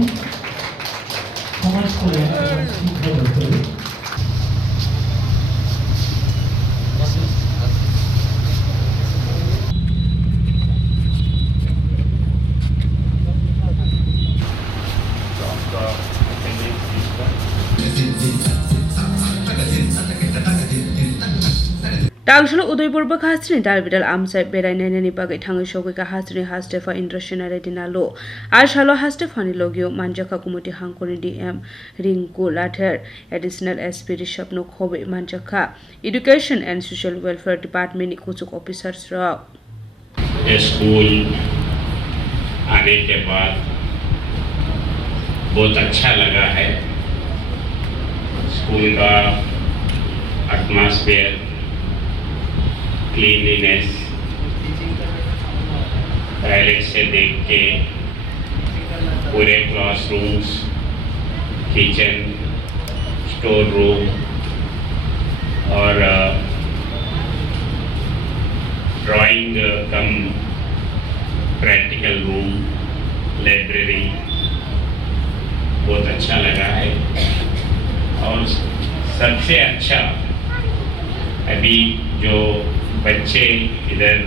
দিচ্ছি সমাজ কল্যাণ শিক্ষা দপ্তরে। Tangshul Udaipurba Khastri Dalvidal Amsai Berainani Bagai Tangashoka Hastri Hastefa Indrashina Dinalo Ashalo Hastefani Logio Manjaka Kumuti Hankoni DM Ringu Latter Additional SP Shapno Kobe Manjaka Education and Social Welfare Department Kuchuk Officers Rao school आने के बाद बहुत अच्छा लगा है। School का atmosphere, cleanliness, toilet से देख के पूरे क्लासरूम्स, किचन, स्टोर रूम और ड्राइंग कम प्रैक्टिकल रूम, लाइब्रेरी बहुत अच्छा लगा है। और सबसे अच्छा अभी जो बच्चे इधर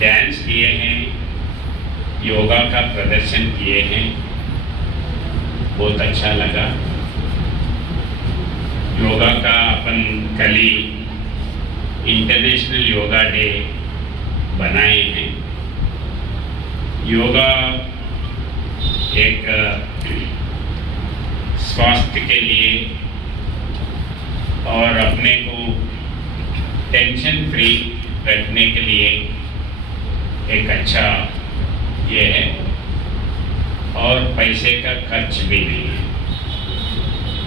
डांस किए हैं, योगा का प्रदर्शन किए हैं, बहुत अच्छा लगा। योगा का अपन कल ही इंटरनेशनल योगा डे बनाए हैं। योगा एक स्वास्थ्य के लिए और अपने को टेंशन फ्री रखने के लिए एक अच्छा ये है और पैसे का खर्च भी नहीं है।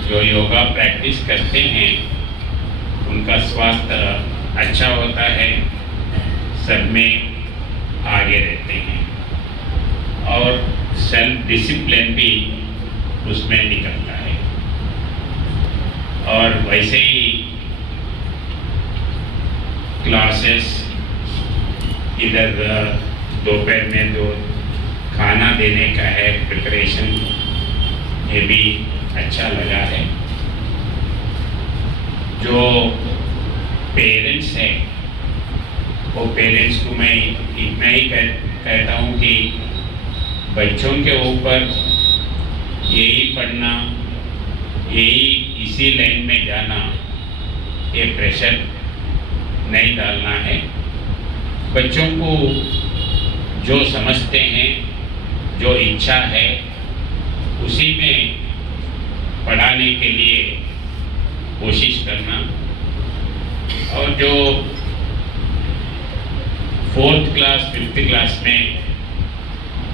जो योगा प्रैक्टिस करते हैं उनका स्वास्थ्य अच्छा होता है, सब में आगे रहते हैं और सेल्फ डिसिप्लिन भी उसमें निकलता है। और वैसे ही क्लासेस इधर दोपहर में जो खाना देने का है प्रिपरेशन, ये भी अच्छा लगा है। जो पेरेंट्स हैं वो पेरेंट्स को मैं इतना ही कहता हूँ कि बच्चों के ऊपर यही पढ़ना, यही इसी लाइन में जाना, ये प्रेशर नहीं डालना है। बच्चों को जो समझते हैं, जो इच्छा है, उसी में पढ़ाने के लिए कोशिश करना। और जो 4th क्लास 5th क्लास में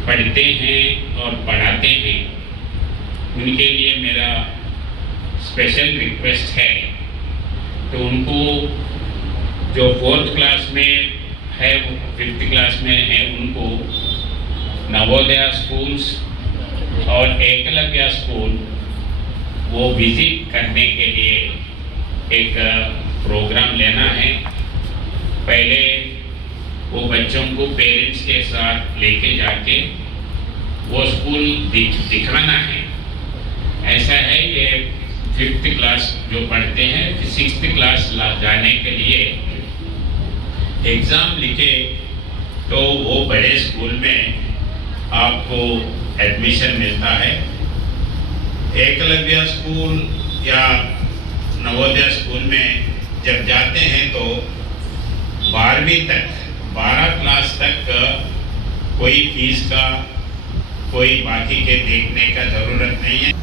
पढ़ते हैं और पढ़ाते हैं, उनके लिए मेरा स्पेशल रिक्वेस्ट है तो उनको जो 4th क्लास में है, 5th क्लास में है, उनको नवोदय स्कूल्स और एकलव्य स्कूल वो विजिट करने के लिए एक प्रोग्राम लेना है। पहले वो बच्चों को पेरेंट्स के साथ लेके जाके वो स्कूल दिखाना है। ऐसा है ये 5th क्लास जो पढ़ते हैं, 6th क्लास जाने के लिए एग्ज़ाम लिखे तो वो बड़े स्कूल में आपको एडमिशन मिलता है। एकलव्य स्कूल या नवोदय स्कूल में जब जाते हैं तो 12वीं तक, 12 क्लास तक कोई फीस का, कोई बाकी के देखने का ज़रूरत नहीं है।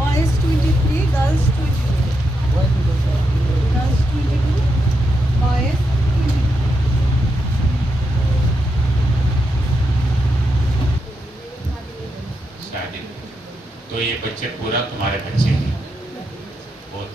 Boys 23, girls 22. Girls 22, boys 22. तो ये बच्चे पूरा तुम्हारे बच्चे हैं, बहुत